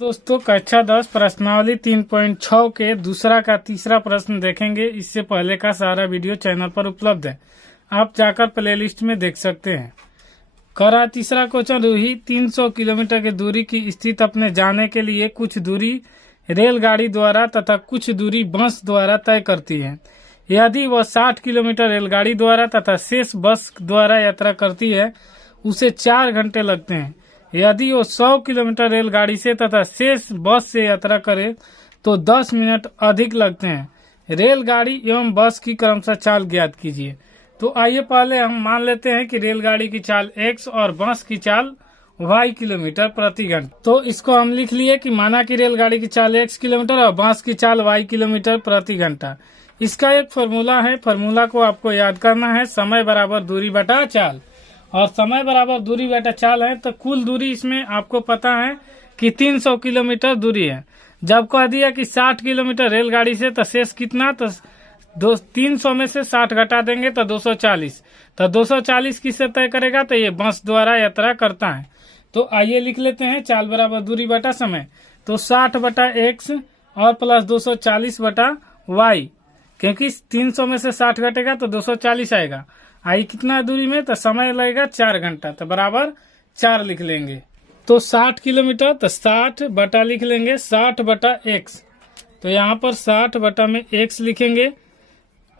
दोस्तों कक्षा 10 प्रश्नावली 3.6 के दूसरा का तीसरा प्रश्न देखेंगे। इससे पहले का सारा वीडियो चैनल पर उपलब्ध है, आप जाकर प्लेलिस्ट में देख सकते हैं। करा तीसरा क्वेश्चन, रूही 300 किलोमीटर की दूरी की स्थित अपने जाने के लिए कुछ दूरी रेलगाड़ी द्वारा तथा कुछ दूरी बस द्वारा तय करती है। यदि वह 60 किलोमीटर रेलगाड़ी द्वारा तथा शेष बस द्वारा यात्रा करती है, उसे 4 घंटे लगते हैं। यदि वो 100 किलोमीटर रेलगाड़ी से तथा शेष बस से यात्रा करे तो 10 मिनट अधिक लगते हैं। रेलगाड़ी एवं बस की क्रमशः चाल ज्ञात कीजिए। तो आइए पहले हम मान लेते हैं कि रेलगाड़ी की चाल x और बस की चाल y किलोमीटर प्रति घंटा। तो इसको हम लिख लिए कि माना कि रेलगाड़ी की चाल x किलोमीटर और बस की चाल y किलोमीटर प्रति घंटा। इसका एक फॉर्मूला है, फॉर्मूला को आपको याद करना है, समय बराबर दूरी बटा चाल। और समय बराबर दूरी बटा चाल है तो कुल दूरी इसमें आपको पता है कि 300 किलोमीटर दूरी है। जब कह दिया कि 60 किलोमीटर रेलगाड़ी से तो शेष कितना, तो 300 में से 60 घटा देंगे तो 240। तो 240 किससे तय करेगा, तो ये बस द्वारा यात्रा करता है। तो आइए लिख लेते हैं चाल बराबर दूरी बटा समय। तो 60 बटा x और प्लस 240 बटा y, क्योंकि 300 में से 60 घटेगा तो 240 आएगा। आई कितना दूरी में, तो समय लगेगा 4 घंटा, तो बराबर 4 लिख लेंगे। तो 60 किलोमीटर तो 60 बटा लिख लेंगे 60 बटा x। तो यहाँ पर 60 बटा में x लिखेंगे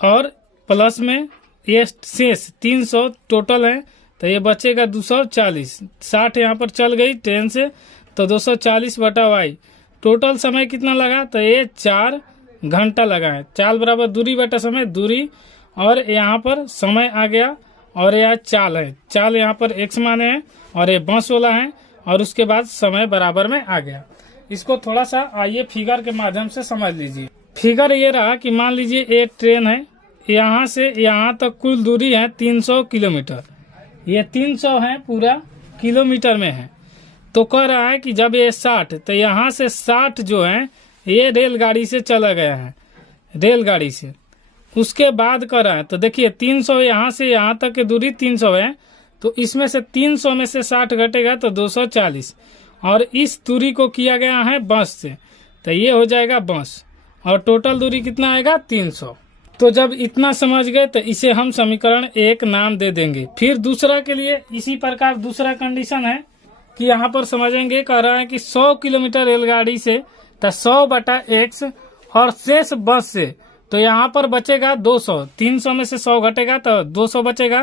और प्लस में ये शेष 300 टोटल है तो ये बचेगा 240। 60 यहाँ पर चल गई ट्रेन से तो 240 बटा y। टोटल समय कितना लगा, तो ये 4 घंटा लगा है। चाल बराबर दूरी बटा समय, दूरी और यहाँ पर समय आ गया और यह चाल है, चाल यहाँ पर x माने हैं और ये बस वाला है और उसके बाद समय बराबर में आ गया। इसको थोड़ा सा आइए फिगर के माध्यम से समझ लीजिए। फिगर ये रहा कि मान लीजिए एक ट्रेन है, यहाँ से यहाँ तक कुल दूरी है 300 किलोमीटर। ये 300 है पूरा किलोमीटर में है। तो कह रहा है कि जब ये 60, तो यहाँ से 60 जो है ये रेलगाड़ी से चला गया है, रेलगाड़ी से। उसके बाद कर रहा है तो देखिए 300 यहाँ से यहाँ तक की दूरी 300 है, तो इसमें से 300 में से 60 घटेगा तो 240 और इस दूरी को किया गया है बस से, तो ये हो जाएगा बस और टोटल दूरी कितना आएगा 300। तो जब इतना समझ गए तो इसे हम समीकरण 1 नाम दे देंगे। फिर दूसरा के लिए इसी प्रकार दूसरा कंडीशन है कि यहाँ पर समझेंगे, कह रहा है कि 100 किलोमीटर रेलगाड़ी से तो 100 बटा x और शेष बस से, तो यहाँ पर बचेगा 200। 300 में से 100 घटेगा तो 200 बचेगा,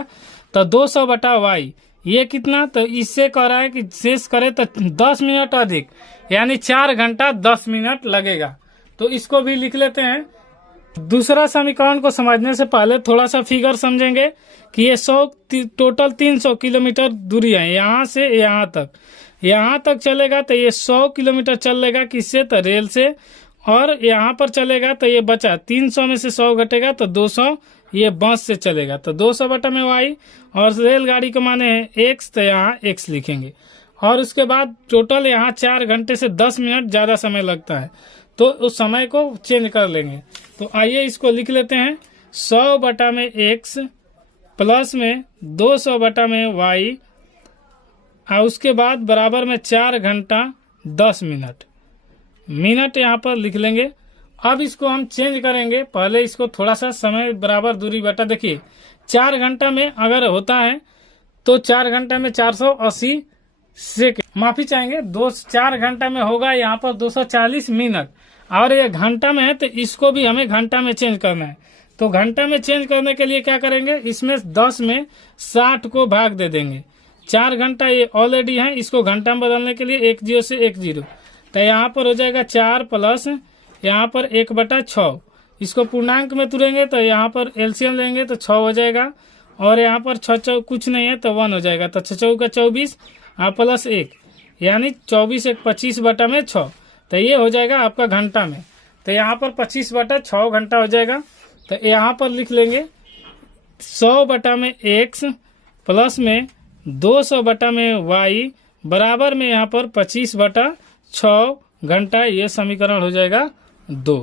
तो 200 बटा y। ये कितना, तो इससे कह रहा है कि शेष करे तो 10 मिनट अधिक, यानी 4 घंटा 10 मिनट लगेगा। तो इसको भी लिख लेते हैं। दूसरा समीकरण को समझने से पहले थोड़ा सा फिगर समझेंगे कि ये 100 टोटल 300 किलोमीटर दूरी है, यहाँ से यहाँ तक चलेगा तो ये 100 किलोमीटर चलेगा किससे, तो रेल से। और यहाँ पर चलेगा तो ये बचा 300 में से 100 घटेगा तो 200 ये बस से चलेगा, तो 200 बटा में y और रेलगाड़ी के माने है x, तो यहाँ x लिखेंगे। और उसके बाद टोटल यहाँ 4 घंटे से 10 मिनट ज्यादा समय लगता है, तो उस समय को चेंज कर लेंगे। तो आइए इसको लिख लेते हैं 100 बटा में x प्लस में 200 बटा में y और उसके बाद बराबर में 4 घंटा 10 मिनट यहाँ पर लिख लेंगे। अब इसको हम चेंज करेंगे, पहले इसको थोड़ा सा समय बराबर दूरी बटा, देखिए 4 घंटा में अगर होता है तो 4 घंटा में 480 सेकंड, माफी चाहेंगे 4 घंटा में होगा यहाँ पर 240 मिनट, और ये घंटा में है तो इसको भी हमें घंटा में चेंज करना है। तो घंटा में चेंज करने के लिए क्या करेंगे, इसमें 10 में 60 को भाग दे देंगे। 4 घंटा ये ऑलरेडी है, इसको घंटा में बदलने के लिए 1 0 से 1 0, तो यहाँ पर हो जाएगा 4 प्लस यहाँ पर 1 बटा 6। इसको पूर्णांक में तुरेंगे तो यहाँ पर एलसीएम लेंगे तो 6 हो जाएगा, और यहाँ पर 6 कुछ नहीं है तो 1 हो जाएगा, तो 6 का 24 प्लस 1 यानी 24 1 25 बटा में 6, तो ये हो जाएगा आपका घंटा में। तो यहाँ पर 25 बटा 6 घंटा हो जाएगा। तो यहाँ पर लिख लेंगे 100 बटा में x प्लस में 200 बटा में y बराबर में यहाँ पर 25 बटा 6 घंटा, ये समीकरण हो जाएगा 2।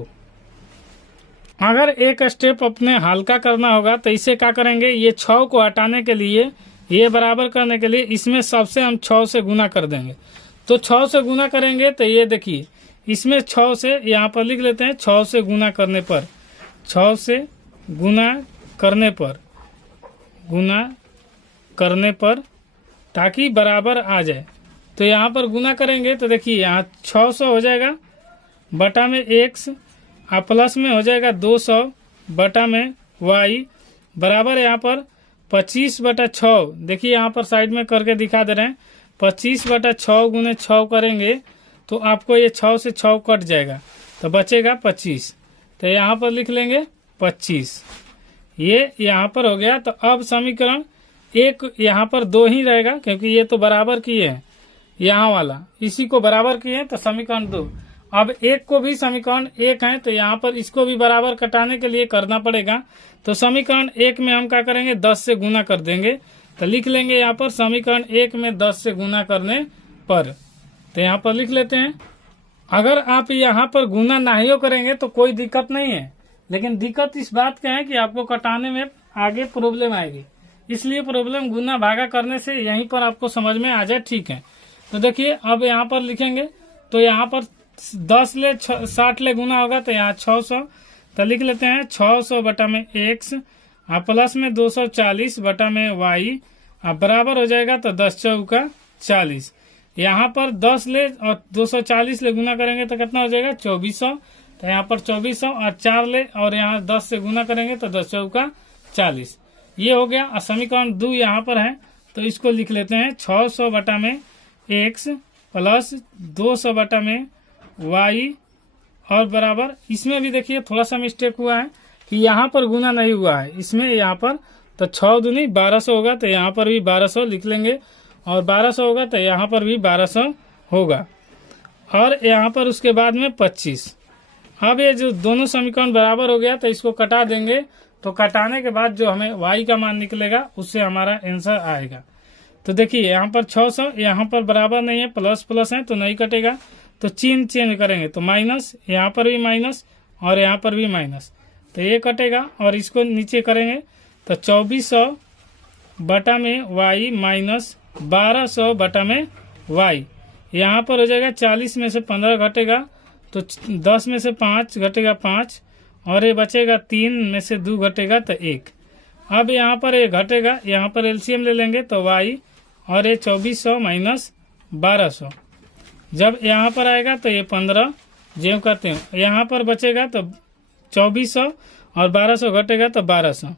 अगर एक स्टेप अपने हल्का करना होगा तो इसे क्या करेंगे, ये 6 को हटाने के लिए, ये बराबर करने के लिए इसमें सबसे हम 6 से गुना कर देंगे। तो 6 से गुना करेंगे तो ये देखिए इसमें 6 से यहाँ पर लिख लेते हैं 6 से गुना करने पर, 6 से गुना करने पर ताकि बराबर आ जाए। तो यहाँ पर गुना करेंगे तो देखिए यहाँ 600 हो जाएगा बटा में x और प्लस में हो जाएगा 200 बटा में y बराबर यहाँ पर 25/6। देखिए यहाँ पर साइड में करके दिखा दे रहे हैं 25/6 गुने 6 करेंगे तो आपको ये 6 से 6 कट जाएगा तो बचेगा 25। तो यहाँ पर लिख लेंगे 25। ये यहाँ पर हो गया। तो अब समीकरण एक यहाँ पर 2 ही रहेगा क्योंकि ये तो बराबर किए हैं, यहाँ वाला इसी को बराबर किए हैं तो समीकरण 2। अब एक को भी समीकरण 1 है तो यहाँ पर इसको भी बराबर कटाने के लिए करना पड़ेगा। तो समीकरण 1 में हम क्या करेंगे 10 से गुना कर देंगे। तो लिख लेंगे यहाँ पर समीकरण 1 में 10 से गुना करने पर। तो यहाँ पर लिख लेते हैं। अगर आप यहाँ पर गुना नहीं करेंगे तो कोई दिक्कत नहीं है, लेकिन दिक्कत इस बात का है कि आपको कटाने में आगे प्रॉब्लम आएगी, इसलिए प्रॉब्लम गुना भागा करने से यहीं पर आपको समझ में आ जाए। ठीक है, तो देखिए अब यहाँ पर लिखेंगे तो यहाँ पर 10 ले 60 ले गुना होगा तो यहाँ 600। तो लिख लेते हैं 600 बटा में x और प्लस में 240 बटा में y और बराबर हो जाएगा तो 10 चौका 40। यहाँ पर 10 ले और 240 ले गुना करेंगे तो कितना हो जाएगा 2400। तो यहाँ पर 2400 और 4 ले और यहाँ 10 से गुना करेंगे तो 10 चौका 40। ये हो गया। और समीकरण 2 यहाँ पर है तो इसको लिख लेते हैं 600 बटा में x प्लस 200 बटा में y और बराबर, इसमें भी देखिए थोड़ा सा मिस्टेक हुआ है कि यहाँ पर गुना नहीं हुआ है इसमें, यहाँ पर तो 6 दूनी 1200 होगा तो यहाँ पर भी 1200 लिख लेंगे और 1200 होगा तो यहाँ पर भी 1200 होगा और यहाँ पर उसके बाद में 25। अब ये जो दोनों समीकरण बराबर हो गया तो इसको कटा देंगे। तो कटाने के बाद जो हमें y का मान निकलेगा उससे हमारा आंसर आएगा। तो देखिए यहाँ पर 600, यहाँ पर बराबर नहीं है, प्लस प्लस है तो नहीं कटेगा, तो चिन्ह चेंज करेंगे तो माइनस, यहाँ पर भी माइनस और यहाँ पर भी माइनस, तो ये कटेगा और इसको नीचे करेंगे तो 2400 बटा में y माइनस 1200 बटा में y। यहाँ पर हो जाएगा 40 में से 15 घटेगा तो 10 में से 5 घटेगा 5 और ये बचेगा 3 में से 2 घटेगा तो 1। अब यहाँ पर ये घटेगा, यहाँ पर एलसीएम ले लेंगे तो y और ये 2400 माइनस 1200। जब यहाँ पर आएगा तो ये 15 जो करते हैं, यहाँ पर बचेगा तो 2400 और 1200 घटेगा तो 1200।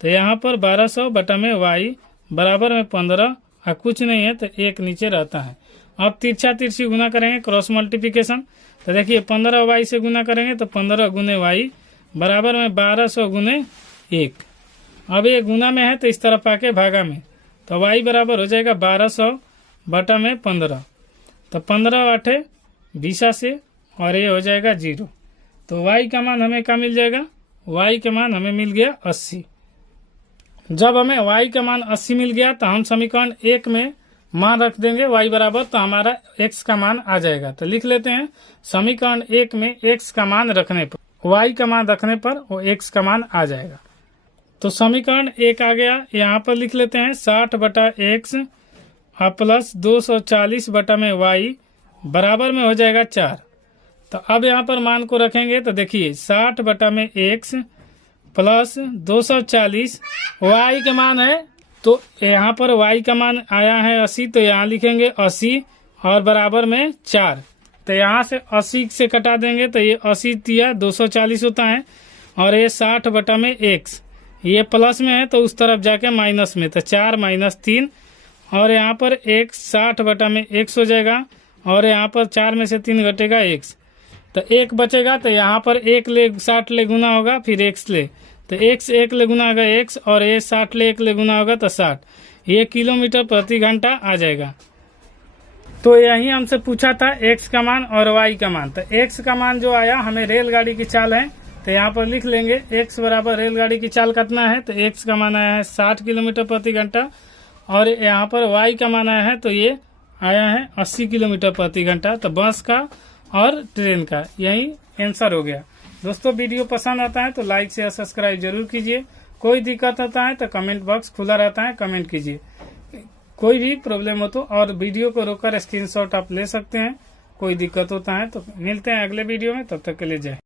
तो यहाँ पर 1200 बटा में y बराबर में 15 और कुछ नहीं है तो 1 नीचे रहता है। अब तिरछा तिरछी गुना करेंगे क्रॉस मल्टीप्लिकेशन। तो देखिए 15 y से गुना करेंगे तो 15 गुने y बराबर में 1200 गुने 1। अब ये गुना में है तो इस तरफ आके भागा में, तो y बराबर हो जाएगा 1200 बटा में 15। तो 15 8 20 से और ये हो जाएगा 0। तो y का मान हमें क्या मिल जाएगा, y का मान हमें मिल गया 80। जब हमें y का मान 80 मिल गया तो हम समीकरण 1 में मान रख देंगे y बराबर, तो हमारा x का मान आ जाएगा। तो लिख लेते हैं समीकरण 1 में x का मान रखने पर, y का मान रखने पर वो x का मान आ जाएगा। तो समीकरण 1 आ गया। यहाँ पर लिख लेते हैं 60 बटा x और प्लस 240 बटा में y बराबर में हो जाएगा 4। तो अब यहाँ पर मान को रखेंगे तो देखिए 60 बटा में x प्लस 240 y का मान है, तो यहाँ पर y का मान आया है 80, तो यहाँ लिखेंगे 80 और बराबर में 4। तो यहाँ से 80 से कटा देंगे तो ये 80 तिया 240 होता है और ये 60 बटा में x, ये प्लस में है तो उस तरफ जाके माइनस में, तो 4 माइनस 3 और यहाँ पर x 60 बटा में x हो जाएगा और यहाँ पर 4 में से 3 घटेगा x, तो 1 बचेगा। तो यहाँ पर 1 ले 60 ले गुना होगा फिर x ले, तो x 1 ले गुना होगा x और ये 60 ले 1 ले गुना होगा तो 60, ये किलोमीटर प्रति घंटा आ जाएगा। तो यही हमसे पूछा था x का मान और y का मान। तो x का मान जो आया हमें रेलगाड़ी की चाल है, तो यहाँ पर लिख लेंगे x बराबर रेलगाड़ी की चाल कितना है, तो x का मान आया है 60 किलोमीटर प्रति घंटा और यहाँ पर y का मान आया है तो ये आया है 80 किलोमीटर प्रति घंटा। तो बस का और ट्रेन का यही आंसर हो गया। दोस्तों वीडियो पसंद आता है तो लाइक शेयर सब्सक्राइब जरूर कीजिए। कोई दिक्कत होता है तो कमेंट बॉक्स खुला रहता है, कमेंट कीजिए। कोई भी प्रॉब्लम हो तो और वीडियो को रोककर स्क्रीनशॉट आप ले सकते हैं। कोई दिक्कत होता है तो मिलते हैं अगले वीडियो में, तब तक के लिए जय।